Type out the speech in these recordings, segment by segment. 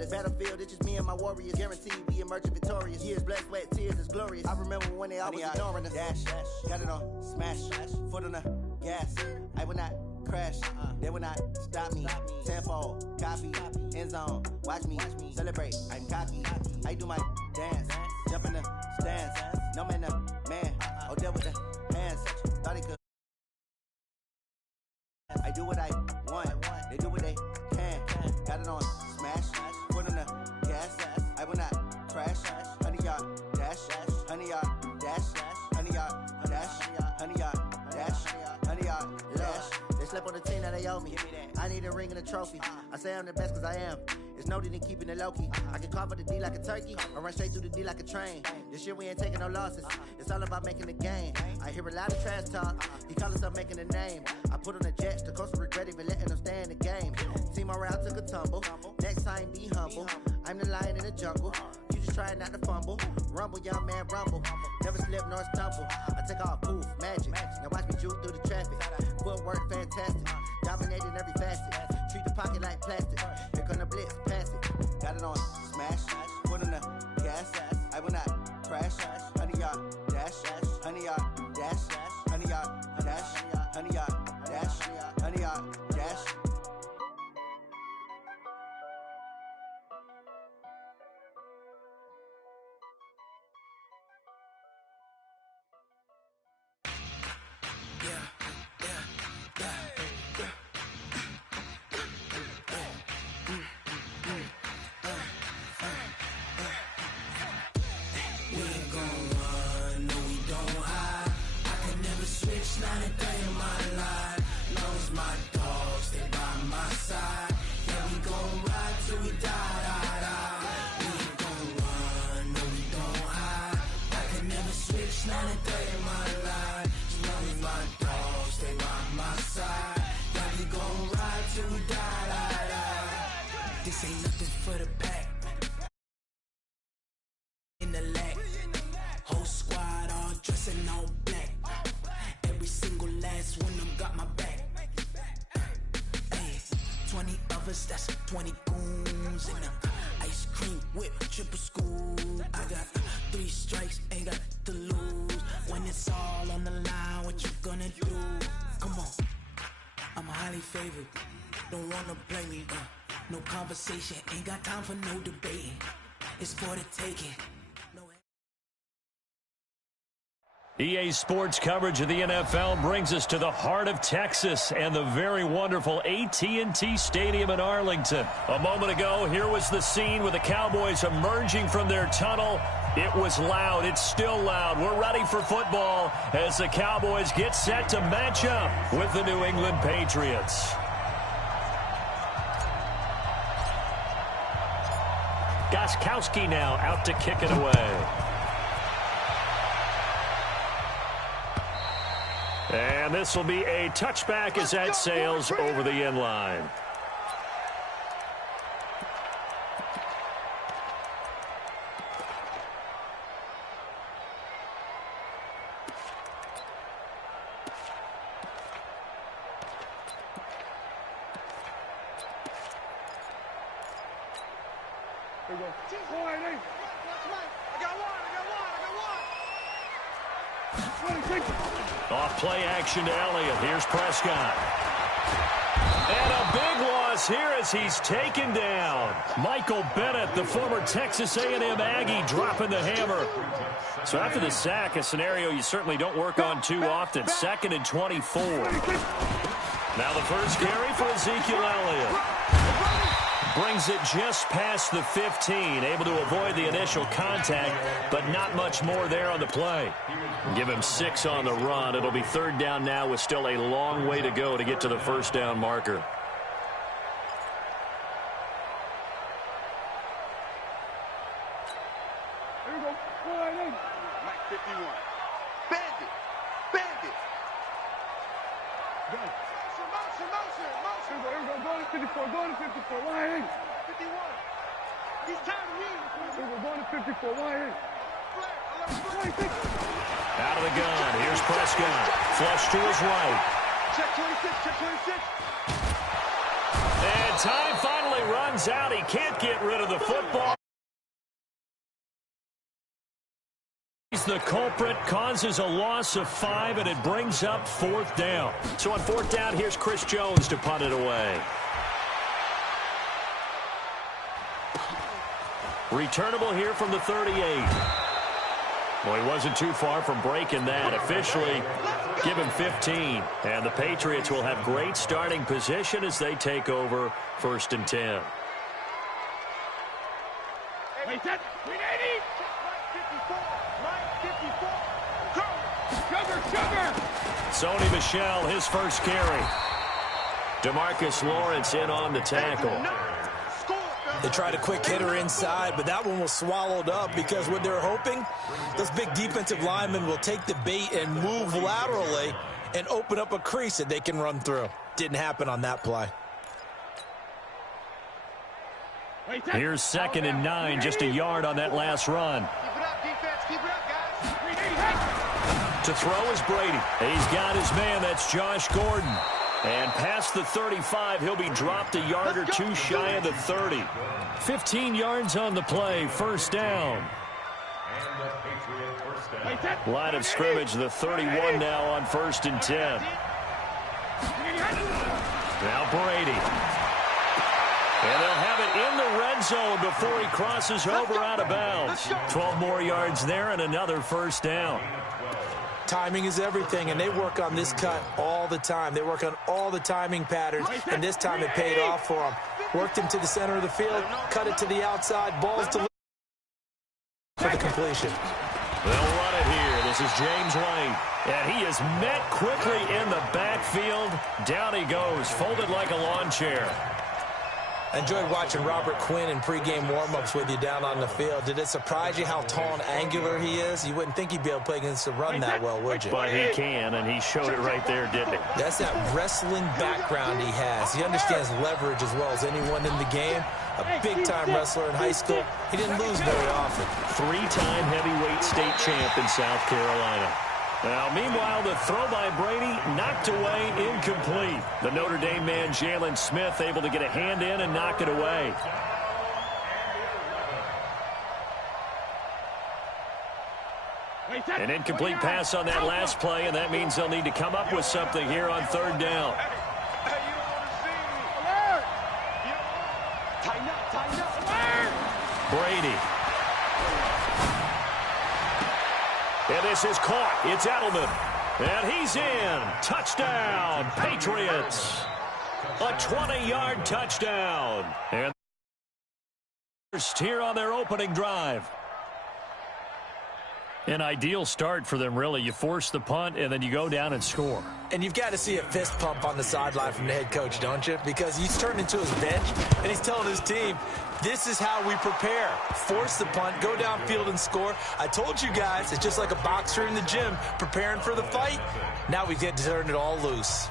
regardless. Battlefield, it's just me and my warriors. Guaranteed we emerging victorious. Years, blood, sweat, tears is glorious. I remember when they always ignoring us. Dash, got it on, smash, foot on the gas. I will not crash, they will not stop me. Tenfold, copy, end zone, watch me celebrate. I'm cocky, I do my dance, jump in the stands. No man, man, oh, there with the hands. Thought he could. I do what I want, they do what they can. Got it on, smash, foot on the gas. I will not crash, 100-yard dash, 100-yard dash, 100-yard dash, 100-yard dash, 100-yard dash. They slept on the team that they owe me. I need a ring and a trophy. I say I'm the best cause I am. It's noted in keeping it low-key. I can carve the D like a turkey or run straight through the D like a train. This year we ain't taking no losses. It's all about making the game. I hear a lot of trash talk. He call himself making a name. I put on the Jets. The coach will regret even letting them stay in the game. Team around took a tumble. Next time be humble. I'm the lion in the jungle. You just trying not to fumble. Rumble, young man, rumble. Never slip nor stumble. I take off, poof, magic. Now watch me juke through the traffic. Footwork fantastic. Dominating every facet. Treat the pocket like plastic. Here come the blitz, pass it. Got it on, smash. Foot on the gas. I will not crash. 100-yard dash. 100-yard dash. 100-yard dash. 100-yard dash. 100-yard dash. Not a day in my life. Long as my dogs stay by my side. Yeah, we gon' ride till we die. We ain't gon' run, no, we don't hide. I can never switch, not a day in my life. As long as my dogs stay by my side. Yeah, we gon' ride till we die. This ain't nothing for the pack. In the lag. Whole squad all dressing all black. Every single last one of them got my back. Hey, 20 of us, that's 20 goons in the ice cream whip, triple scoop. I got 3 strikes, ain't got to lose. When it's all on the line, what you gonna do? Come on, I'm highly favored. Don't wanna play me, no conversation, ain't got time for no debating. It's for the taking. EA Sports coverage of the NFL brings us to the heart of Texas and the very wonderful AT&T Stadium in Arlington. A moment ago, here was the scene with the Cowboys emerging from their tunnel. It was loud. It's still loud. We're ready for football as the Cowboys get set to match up with the New England Patriots. Gostkowski now out to kick it away. And this will be a touchback as that sails over the end line. Here we go. I got one. Off play action to Elliott. Here's Prescott. And a big loss here as he's taken down. Michael Bennett, the former Texas A&M Aggie, dropping the hammer. So after the sack, a scenario you certainly don't work on too often. 2nd and 24. Now the first carry for Ezekiel Elliott. Brings it just past the 15. Able to avoid the initial contact, but not much more there on the play. Give him 6 on the run. It'll be 3rd down now with still a long way to go to get to the first down marker. Here we go. Mike 51. Bandit. Bandit. Go. Motion. Here we go. Go to 54. Go to 54. Line 51. He's trying to win. Here we go. Go to 54. Line 26. Out of the gun. Here's Prescott. Flush to his right. Check 26. Check 26. And time finally runs out. He can't get rid of the football. He's the culprit, causes a loss of 5, and it brings up 4th down. So on 4th down, here's Chris Jones to punt it away. Returnable here from the 38. Well, he wasn't too far from breaking that. Officially, give him 15. And the Patriots will have great starting position as they take over 1st and 10. Wait, that 380. Sony Michel, his first carry. DeMarcus Lawrence in on the tackle. They tried a quick hitter inside, but that one was swallowed up because what they're hoping, those big defensive linemen will take the bait and move laterally and open up a crease that they can run through. Didn't happen on that play. Here's 2nd and 9, just a yard on that last run. Keep it up, defense. Keep it up, guys. To throw is Brady. He's got his man. That's Josh Gordon. And past the 35, he'll be dropped a yard or two shy of the 30. 15 yards on the play, 1st down. Line of scrimmage, the 31 now on 1st and 10. Now Brady. And they'll have it in the red zone before he crosses over out of bounds. 12 more yards there and another 1st down. Timing is everything, and they work on this cut all the time. They work on all the timing patterns, and this time it paid off for them. Worked him to the center of the field, cut it to the outside, balls to for the completion. They'll run it here. This is James White, and he is met quickly in the backfield. Down he goes, folded like a lawn chair. I enjoyed watching Robert Quinn in pregame warm-ups with you down on the field. Did it surprise you how tall and angular he is? You wouldn't think he'd be able to play against the run that well, would you? But he can, and he showed it right there, didn't he? That's that wrestling background he has. He understands leverage as well as anyone in the game. A big-time wrestler in high school. He didn't lose very often. 3-time heavyweight state champ in South Carolina. Now, meanwhile, the throw by Brady knocked away, incomplete. The Notre Dame man, Jalen Smith, able to get a hand in and knock it away. An incomplete pass on that last play, and that means they'll need to come up with something here on 3rd down. Brady. And this is caught. It's Edelman. And he's in. Touchdown, Patriots. A 20-yard touchdown. And first here on their opening drive. An ideal start for them, really. You force the punt, and then you go down and score. And you've got to see a fist pump on the sideline from the head coach, don't you? Because he's turned into his bench, and he's telling his team, this is how we prepare. Force the punt, go downfield and score. I told you guys, it's just like a boxer in the gym preparing for the fight. Now we get to turn it all loose.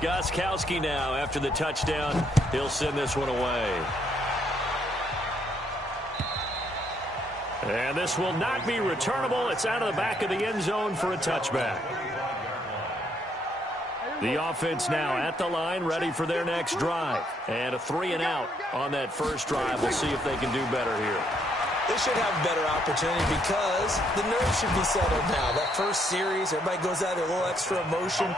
Gostkowski now after the touchdown. He'll send this one away. And this will not be returnable. It's out of the back of the end zone for a touchback. The offense now at the line, ready for their next drive. And a 3-and-out on that first drive. We'll see if they can do better here. They should have a better opportunity because the nerves should be settled now. That first series, everybody goes out with a little extra emotion.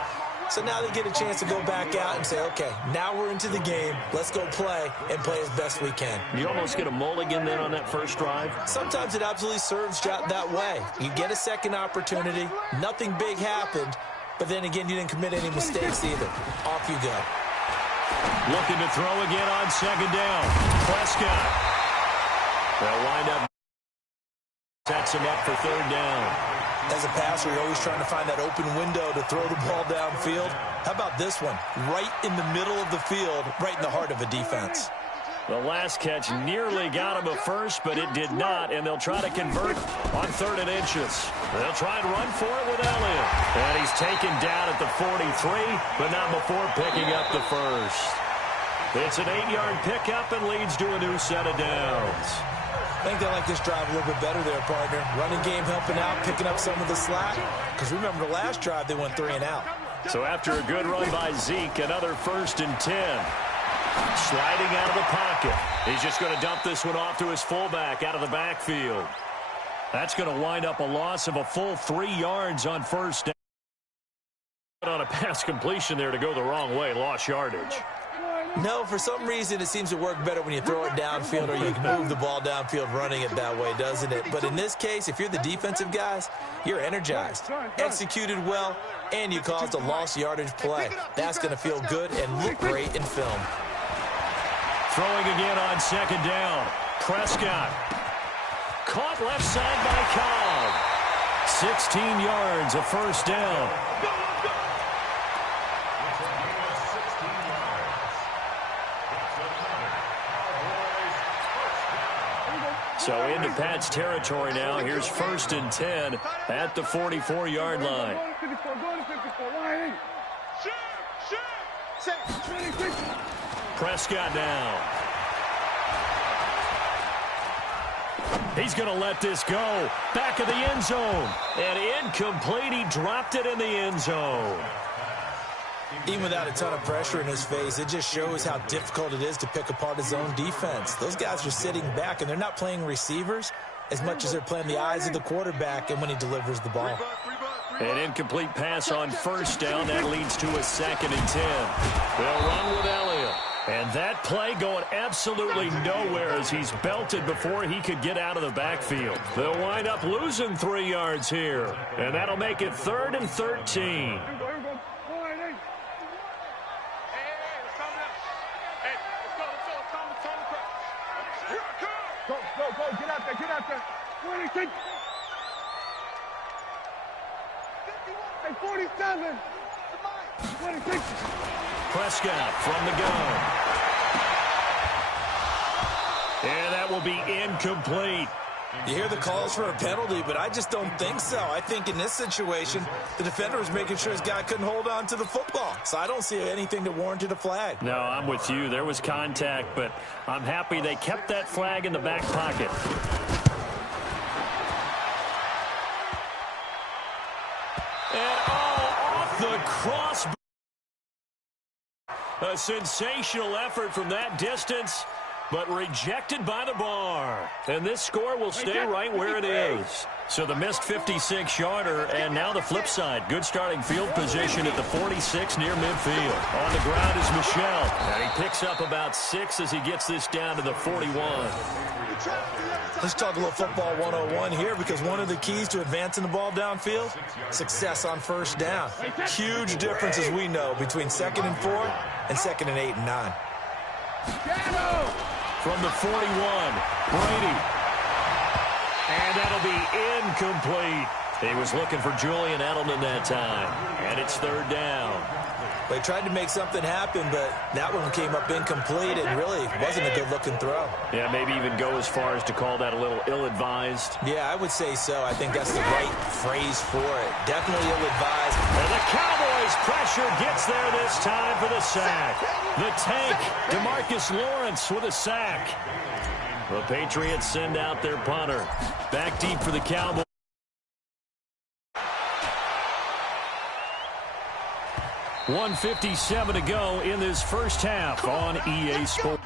So now they get a chance to go back out and say, okay, now we're into the game. Let's go play and play as best we can. You almost get a mulligan then on that first drive? Sometimes it absolutely serves that way. You get a second opportunity. Nothing big happened. But then again, you didn't commit any mistakes either. Off you go. Looking to throw again on 2nd down. Prescott. They'll wind up. Sets him up for 3rd down. As a passer, you're always trying to find that open window to throw the ball downfield. How about this one? Right in the middle of the field, right in the heart of a defense. The last catch nearly got him a first, but it did not, and they'll try to convert on 3rd and inches. They'll try and run for it with Elliott. And he's taken down at the 43, but not before picking up the first. It's an 8-yard pickup and leads to a new set of downs. I think they like this drive a little bit better there, partner. Running game helping out, picking up some of the slack. Because remember, the last drive, they went 3 and out. So after a good run by Zeke, another 1st and 10. Sliding out of the pocket. He's just going to dump this one off to his fullback out of the backfield. That's going to wind up a loss of a full 3 yards on 1st down. On a pass completion there to go the wrong way, lost yardage. No, for some reason it seems to work better when you throw it downfield or you can move the ball downfield running it that way, doesn't it? But in this case, if you're the defensive guys, you're energized, executed well, and you caused a lost yardage play. That's going to feel good and look great in film. Throwing again on 2nd down. Prescott. Caught left side by Cobb. 16 yards, a 1st down. So into Pat's territory now. Here's 1st and 10 at the 44-yard line. Prescott now. He's going to let this go. Back of the end zone. And incomplete. He dropped it in the end zone. Even without a ton of pressure in his face, it just shows how difficult it is to pick apart his own defense. Those guys are sitting back, and they're not playing receivers as much as they're playing the eyes of the quarterback and when he delivers the ball. An incomplete pass on 1st down. That leads to a 2nd and 10. They'll run with Elliott. And that play going absolutely nowhere as he's belted before he could get out of the backfield. They'll wind up losing 3 yards here. And that'll make it 3rd and 13. Go, get out there. 26. Hey, 47. 26. Prescott from the gun. And that will be incomplete. You hear the calls for a penalty, but I just don't think so. I think in this situation, the defender was making sure his guy couldn't hold on to the football. So I don't see anything that warranted a flag. No, I'm with you. There was contact, but I'm happy they kept that flag in the back pocket. And off the crossbar. A sensational effort from that distance, but rejected by the bar. And this score will stay right where it is. So the missed 56-yarder, and now the flip side. Good starting field position at the 46 near midfield. On the ground is Michel, and he picks up about 6 as he gets this down to the 41. Let's talk a little football 101 here, because one of the keys to advancing the ball downfield, success on 1st down. Huge difference, as we know, between 2nd and 4 and 2nd and 8 and 9. From the 41, Brady. And that'll be incomplete. He was looking for Julian Edelman that time. And it's 3rd down. They tried to make something happen, but that one came up incomplete and really wasn't a good-looking throw. Yeah, maybe even go as far as to call that a little ill-advised. Yeah, I would say so. I think that's the right phrase for it. Definitely ill-advised. And the Cowboys' pressure gets there this time for the sack. The tank, DeMarcus Lawrence with a sack. The Patriots send out their punter. Back deep for the Cowboys. .157 to go in this first half on EA Sports.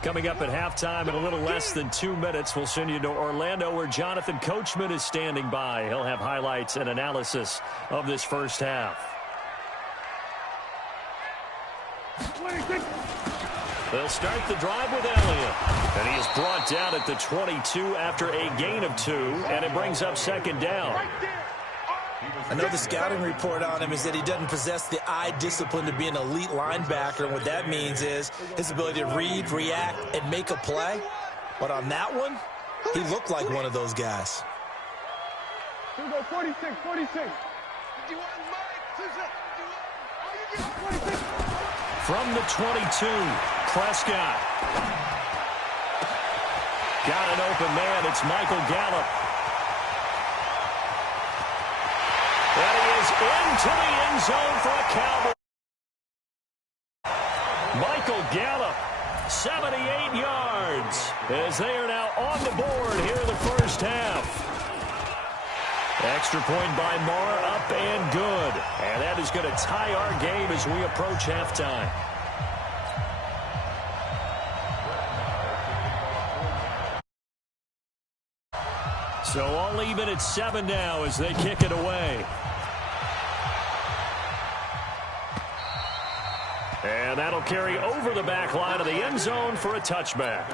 Coming up at halftime in a little less than 2 minutes, we'll send you to Orlando where Jonathan Coachman is standing by. He'll have highlights and analysis of this first half. They'll start the drive with Elliott. And he is brought down at the 22 after a gain of 2, and it brings up 2nd down. I know the scouting report on him is that he doesn't possess the eye discipline to be an elite linebacker, and what that means is his ability to read, react, and make a play. But on that one, he looked like one of those guys. Here we go, 46, 46. From the 22, Prescott. Got an open man. It's Michael Gallup. And he is into the end zone for a Cowboy. Michael Gallup, 78 yards, as they are now on the board here in the first half. Extra point by Marr, up and good. And that is going to tie our game as we approach halftime. So all even at 7 now as they kick it away. And that'll carry over the back line of the end zone for a touchback.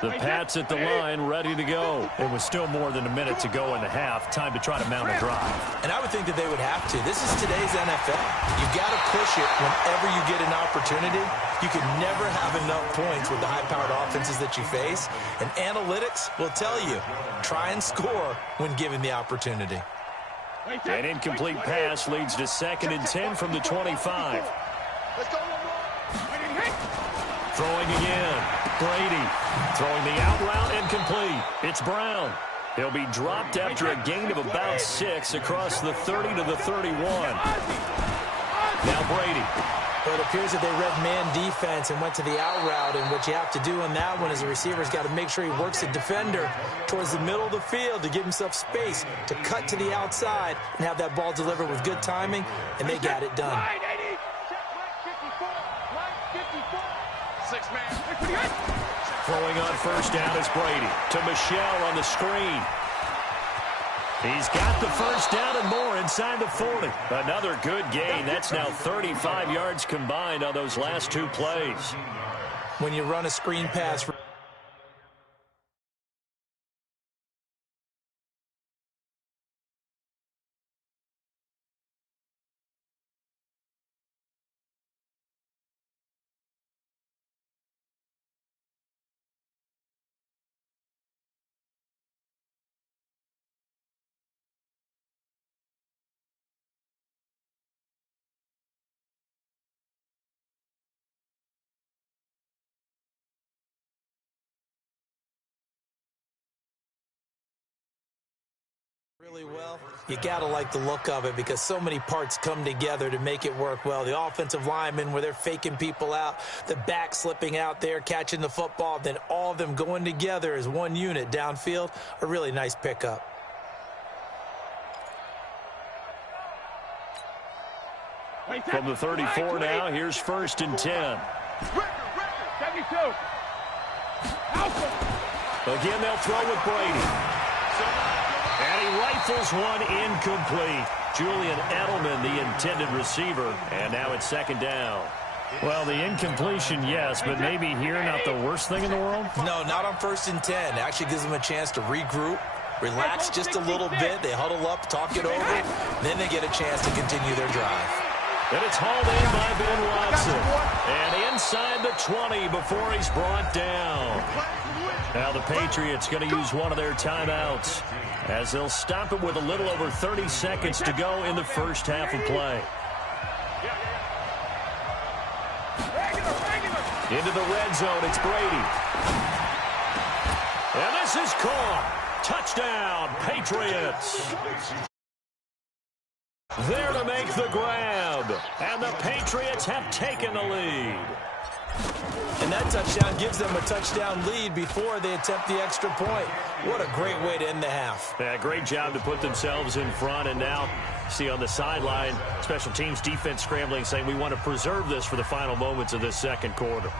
The Pats at the line, ready to go. It was still more than a minute to go in the half. Time to try to mount a drive. And I would think that they would have to. This is today's NFL. You've got to push it whenever you get an opportunity. You can never have enough points with the high-powered offenses that you face. And analytics will tell you, try and score when given the opportunity. An incomplete pass leads to 2nd and 10 from the 25. Throwing again. Brady throwing the out route and complete. It's Brown. He'll be dropped after a gain of about 6 across the 30 to the 31. Now Brady. But it appears that they read man defense and went to the out route, and what you have to do on that one is the receiver's got to make sure he works the defender towards the middle of the field to give himself space to cut to the outside and have that ball delivered with good timing, and they got it done. Throwing on first down is Brady to Michelle on the screen. He's got the first down and more inside the 40. Another good gain. That's now 35 yards combined on those last 2 plays. When you run a screen pass, really well. You got to like the look of it because so many parts come together to make it work well. The offensive linemen where they're faking people out, the back slipping out there, catching the football, then all of them going together as one unit downfield. A really nice pickup. From the 34 now, here's 1st and 10. 72. Again, they'll throw with Brady. And he rifles one incomplete. Julian Edelman, the intended receiver. And now it's 2nd down. Well, the incompletion, yes, but maybe here not the worst thing in the world? No, not on 1st and 10. It actually gives them a chance to regroup, relax just a little bit. They huddle up, talk it over. Then they get a chance to continue their drive. And it's hauled in by Ben Watson. And inside the 20 before he's brought down. Now the Patriots going to use one of their timeouts as they'll stop it with a little over 30 seconds to go in the first half of play. Into the red zone, it's Brady. And this is caught. Touchdown, Patriots. There to make the grab. And the Patriots have taken the lead. And that touchdown gives them a touchdown lead before they attempt the extra point. What a great way to end the half. Yeah, great job to put themselves in front. And now, see on the sideline, special teams defense scrambling, saying we want to preserve this for the final moments of this second quarter.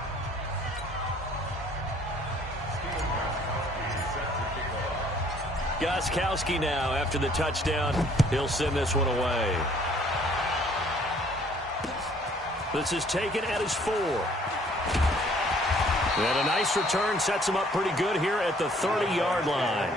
Gostkowski now after the touchdown. He'll send this one away. This is taken at his 4. And a nice return sets him up pretty good here at the 30-yard line.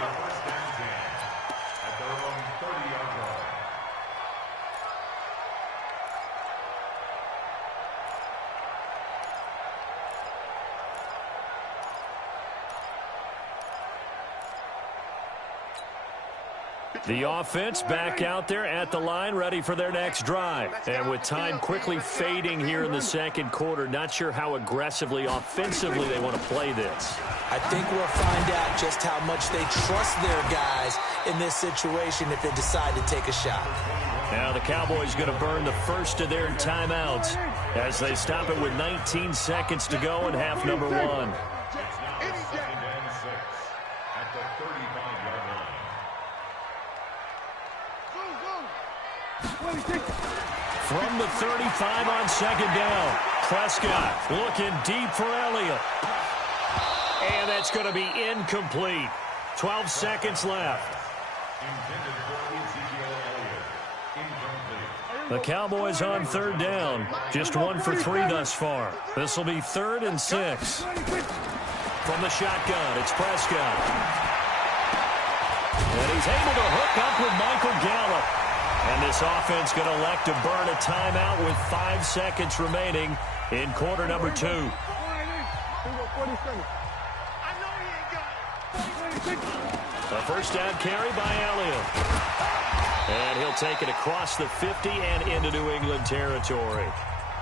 The offense back out there at the line, ready for their next drive. And with time quickly fading here in the second quarter, not sure how aggressively, offensively they want to play this. I think we'll find out just how much they trust their guys in this situation if they decide to take a shot. Now the Cowboys going to burn the first of their timeouts as they stop it with 19 seconds to go in half number one. From the 35 on second down, Prescott looking deep for Elliott. And that's going to be incomplete. 12 seconds left. The Cowboys on third down. Just 1 for 3 thus far. This will be 3rd and 6. From the shotgun, it's Prescott. And he's able to hook up with Michael Gallup. And this offense going to elect to burn a timeout with 5 seconds remaining in quarter number 2. A first down carry by Elliott. And he'll take it across the 50 and into New England territory.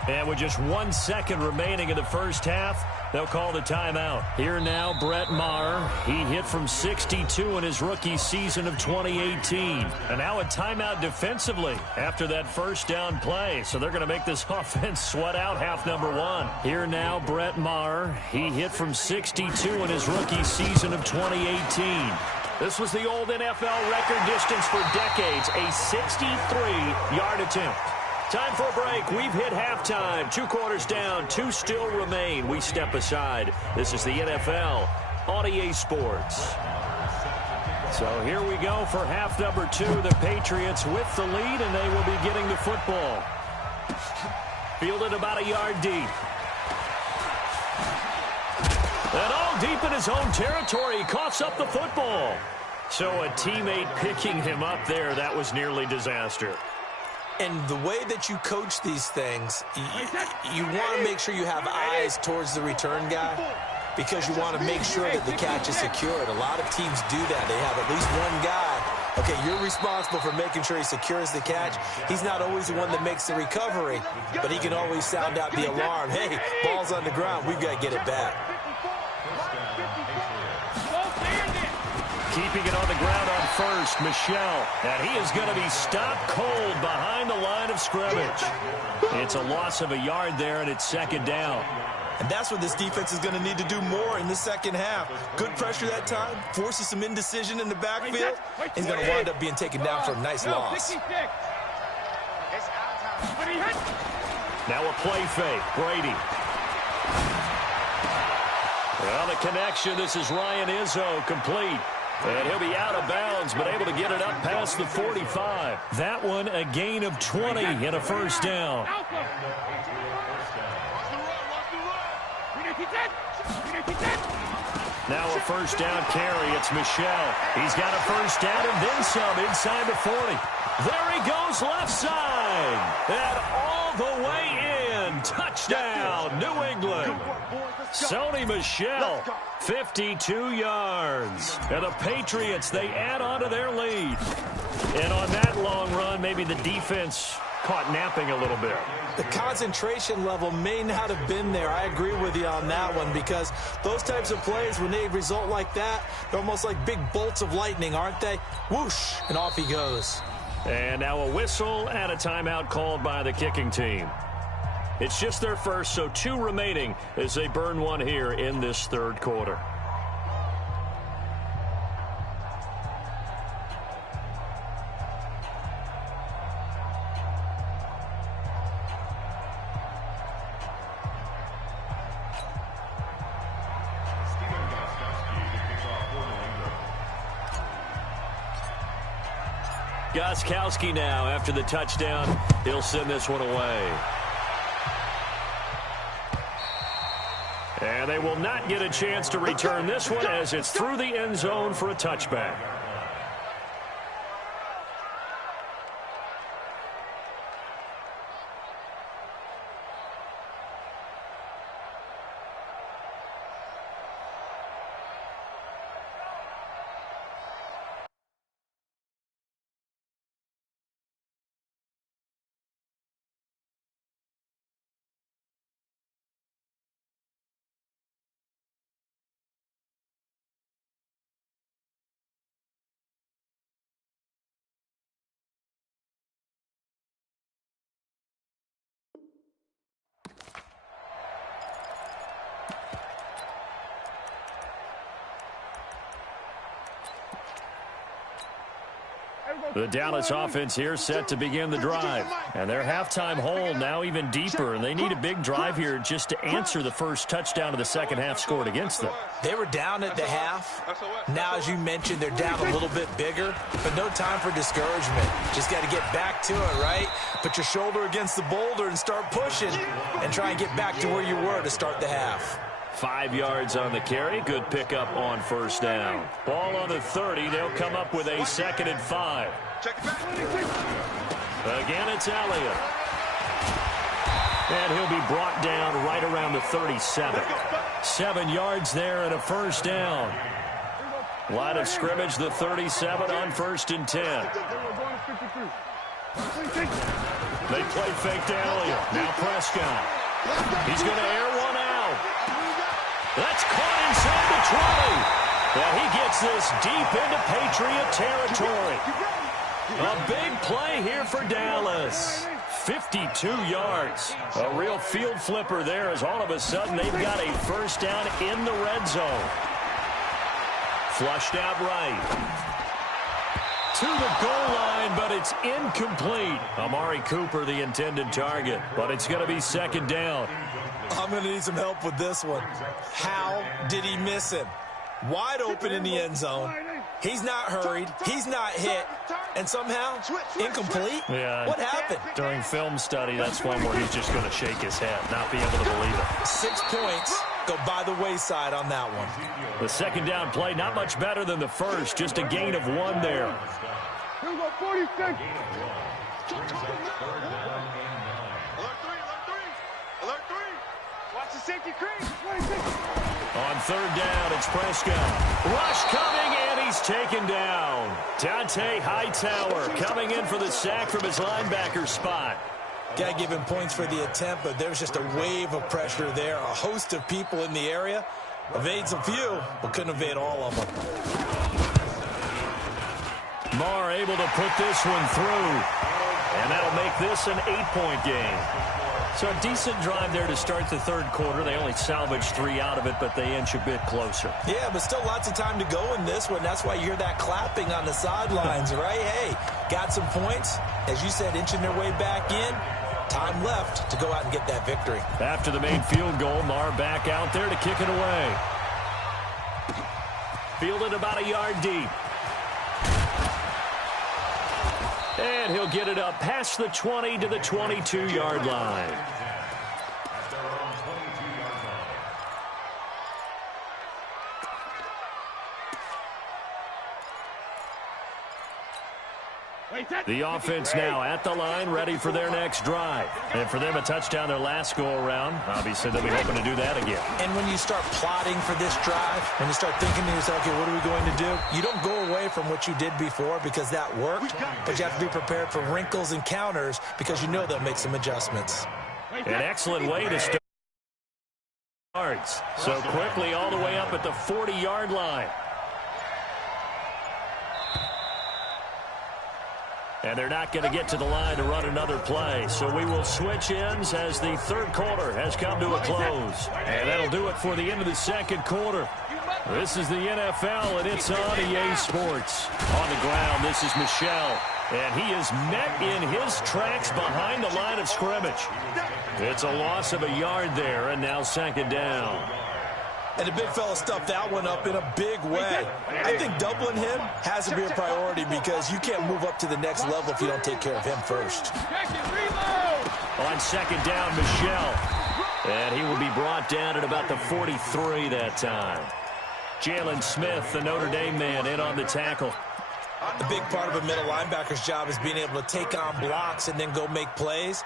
And with just 1 second remaining in the first half, they'll call the timeout. Here now, Brett Maher. He hit from 62 in his rookie season of 2018. And now a timeout defensively after that first down play. So they're going to make this offense sweat out half number 1. Here now, Brett Maher. He hit from 62 in his rookie season of 2018. This was the old NFL record distance for decades, a 63-yard attempt. Time for a break. We've hit halftime. 2 quarters down. 2 still remain. We step aside. This is the NFL on EA Sports. So here we go for half number 2. The Patriots with the lead, and they will be getting the football. Fielded about a yard deep. And all deep in his own territory. He coughs up the football. So a teammate picking him up there, that was nearly disaster. And the way that you coach these things, you want to make sure you have eyes towards the return guy because you want to make sure that the catch is secured. A lot of teams do that. They have at least one guy. Okay, you're responsible for making sure he secures the catch. He's not always the one that makes the recovery, but he can always sound out the alarm. Hey, ball's on the ground. We've got to get it back. Keeping it on the ground on first, Michel. And he is going to be stopped cold behind the line of scrimmage. It's a loss of a yard there, and it's second down. And that's what this defense is going to need to do more in the second half. Good pressure that time, forces some indecision in the backfield. He's going to wind up being taken down for a nice loss. Now a play fake, Brady. Well, the connection, this is Ryan Izzo, complete. And he'll be out of bounds, but able to get it up past the 45. That one, a gain of 20 and a first down. Now a first down carry. It's Michel. He's got a first down and then some inside the 40. There he goes left side. And all the way in. Touchdown, New England. Sony Michel, 52 yards. And the Patriots, they add on to their lead. And on that long run, maybe the defense caught napping a little bit. The concentration level may not have been there. I agree with you on that one because those types of plays, when they result like that, they're almost like big bolts of lightning, aren't they? Whoosh, and off he goes. And now a whistle and a timeout called by the kicking team. It's just their first, so 2 remaining as they burn one here in this third quarter. Gostkowski now after the touchdown. He'll send this one away. And they will not get a chance to return this one as it's through the end zone for a touchback. The Dallas offense here set to begin the drive. And their halftime hole now even deeper, and they need a big drive here just to answer the first touchdown of the second half scored against them. They were down at the half. Now, as you mentioned, they're down a little bit bigger, but no time for discouragement. Just got to get back to it, right? Put your shoulder against the boulder and start pushing and try and get back to where you were to start the half. 5 yards on the carry. Good pickup on first down. Ball on the 30. They'll come up with a 2nd and 5. Again, it's Elliott. And he'll be brought down right around the 37. 7 yards there and a first down. Line of scrimmage, the 37 on 1st and 10. They play fake to Elliott. Now Prescott. He's going to air one out. That's caught inside the 20. And he gets this deep into Patriot territory. A big play here for Dallas. 52 yards. A real field flipper there as all of a sudden they've got a first down in the red zone. Flushed out right. To the goal line, but it's incomplete. Amari Cooper, the intended target, but it's going to be 2nd down. I'm going to need some help with this one. How did he miss him? Wide open in the end zone. He's not hurried. He's not hit. And somehow, incomplete? Yeah. What happened? During film study, that's one where he's just going to shake his head, not be able to believe it. 6 points go by the wayside on that one. The 2nd down play, not much better than the first, just a gain of 1 there. Here we go, 46. Watch the safety crease. On 3rd down, it's Prescott. Rush coming, and he's taken down. Dante Hightower coming in for the sack from his linebacker spot. Got to give him points for the attempt, but there's just a wave of pressure there. A host of people in the area. Evades a few, but couldn't evade all of them. Marr able to put this one through. And that'll make this an 8-point game. So a decent drive there to start the 3rd quarter. They only salvaged 3 out of it, but they inch a bit closer. Yeah, but still lots of time to go in this one. That's why you hear that clapping on the sidelines, right? Hey, got some points. As you said, inching their way back in. Time left to go out and get that victory. After the main field goal, Marr back out there to kick it away. Fielded about a yard deep. And he'll get it up past the 20 to the 22-yard line. The offense now at the line, ready for their next drive. And for them, a touchdown their last go-around. Obviously, they'll be hoping to do that again. And when you start plotting for this drive, when you start thinking to yourself, okay, what are we going to do? You don't go away from what you did before because that worked, but you have to be prepared for wrinkles and counters because you know they'll make some adjustments. An excellent way to start. So quickly all the way up at the 40-yard line. And they're not going to get to the line to run another play. So we will switch ends as the 3rd quarter has come to a close. And that'll do it for the end of the 2nd quarter. This is the NFL, and it's on EA Sports. On the ground, this is Michel. And he is met in his tracks behind the line of scrimmage. It's a loss of a yard there, and now 2nd down. And the big fella stuffed that one up in a big way. I think doubling him has to be a priority because you can't move up to the next level if you don't take care of him first. On 2nd down, Michel. And he will be brought down at about the 43 that time. Jalen Smith, the Notre Dame man, in on the tackle. A big part of a middle linebacker's job is being able to take on blocks and then go make plays.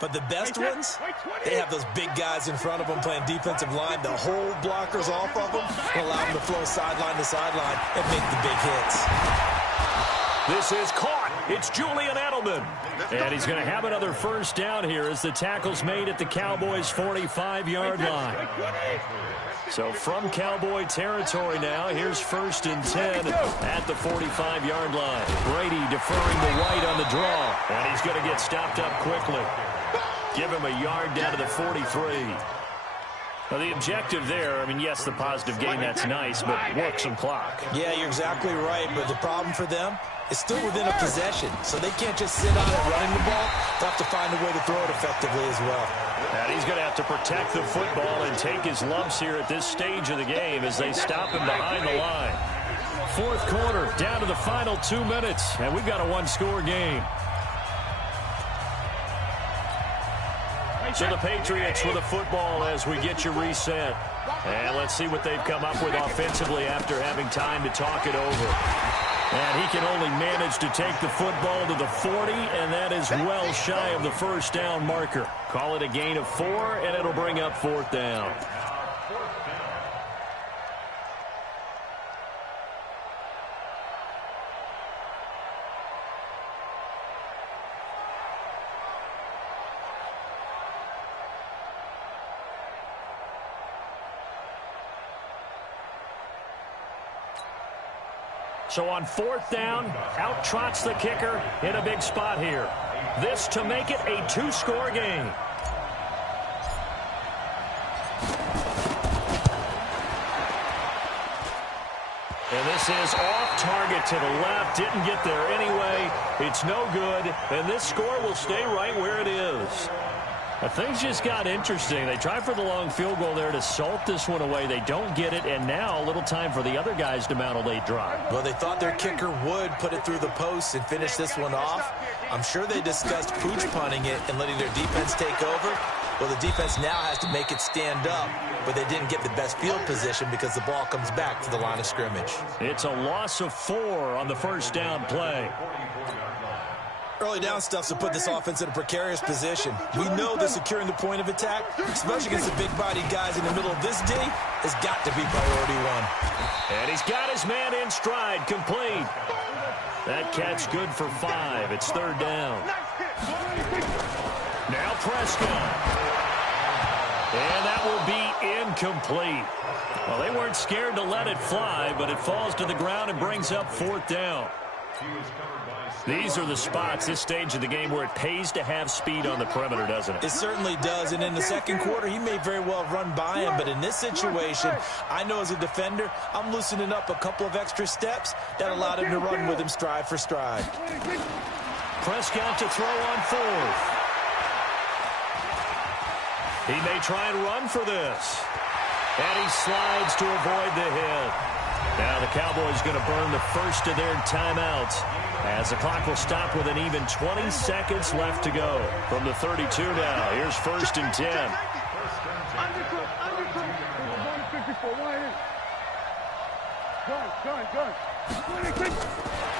But the best ones, they have those big guys in front of them playing defensive line. The whole blockers off of them and allow them to flow sideline to sideline and make the big hits. This is caught. It's Julian Edelman. And he's going to have another first down here as the tackle's made at the Cowboys' 45-yard line. So from Cowboy territory now, here's 1st and 10 at the 45-yard line. Brady deferring to White on the draw. And he's going to get stopped up quickly. Give him a yard down to the 43. Well, the objective there, I mean, yes, the positive gain, that's nice, but work some clock. Yeah, you're exactly right, but the problem for them is still within a possession, so they can't just sit on it running the ball. They'll have to find a way to throw it effectively as well. And he's going to have to protect the football and take his lumps here at this stage of the game as they stop him behind the line. Fourth quarter, down to the final 2 minutes, and we've got a one-score game. So the Patriots with the football as we get you reset. And let's see what they've come up with offensively after having time to talk it over. And he can only manage to take the football to the 40, and that is well shy of the first down marker. Call it a gain of 4, and it'll bring up fourth down. So on fourth down, out trots the kicker in a big spot here. This to make it a two-score game. And this is off target to the left. Didn't get there anyway. It's no good. And this score will stay right where it is. Things just got interesting. They try for the long field goal there to salt this one away. They don't get it, and now a little time for the other guys to mount a late drive. Well, they thought their kicker would put it through the post and finish this one off. I'm sure they discussed pooch punting it and letting their defense take over. Well, the defense now has to make it stand up, but they didn't get the best field position because the ball comes back to the line of scrimmage. It's a loss of 4 on the first down play. Early down stuff to put this offense in a precarious position. We know that securing the point of attack, especially against the big-bodied guys in the middle of this D, has got to be priority 1. And he's got his man in stride, complete. That catch good for 5. It's third down. Now Prescott. And that will be incomplete. Well, they weren't scared to let it fly, but it falls to the ground and brings up fourth down. These are the spots, this stage of the game, where it pays to have speed on the perimeter, doesn't it? It certainly does, and in the second quarter, he may very well run by him, but in this situation, I know as a defender, I'm loosening up a couple of extra steps that allowed him to run with him stride for stride. Prescott to throw on fourth. He may try and run for this. And he slides to avoid the hit. Now the Cowboys going to burn the first of their timeouts as the clock will stop with an even 20 seconds left to go from the 32 now. Here's first and 10.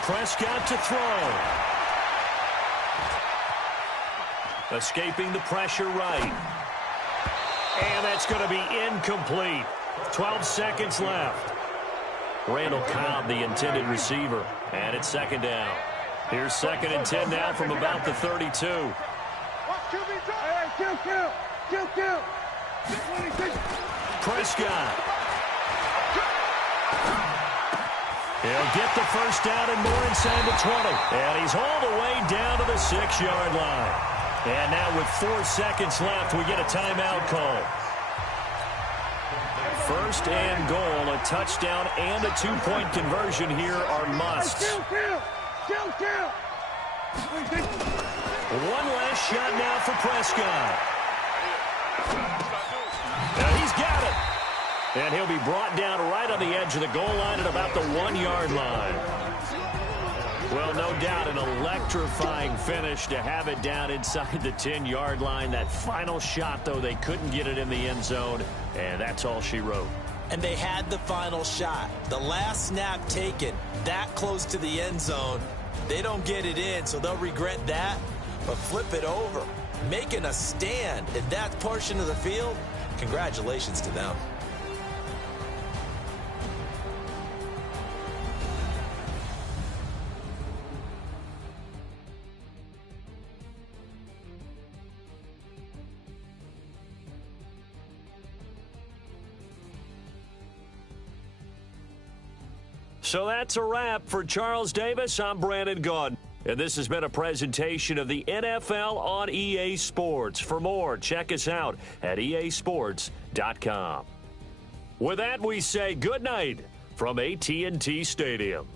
Prescott to throw. Escaping the pressure right. And that's going to be incomplete. 12 seconds left. Randall Cobb, the intended receiver. And it's second down. Here's second and 10 now from about the 32. Prescott. He'll get the first down and more inside the 20. And he's all the way down to the 6-yard line. And now with 4 seconds left, we get a timeout call. First and goal, a touchdown and a two-point conversion here are musts. One last shot now for Prescott. Now he's got it. And he'll be brought down right on the edge of the goal line at about the 1-yard line. Well, no doubt an electrifying finish to have it down inside the 10-yard line. That final shot, though, they couldn't get it in the end zone, and that's all she wrote. And they had the final shot. The last snap taken that close to the end zone. They don't get it in, so they'll regret that. But flip it over, making a stand in that portion of the field, congratulations to them. So that's a wrap for Charles Davis. I'm Brandon Gaudin. And this has been a presentation of the NFL on EA Sports. For more, check us out at easports.com. With that, we say good night from AT&T Stadium.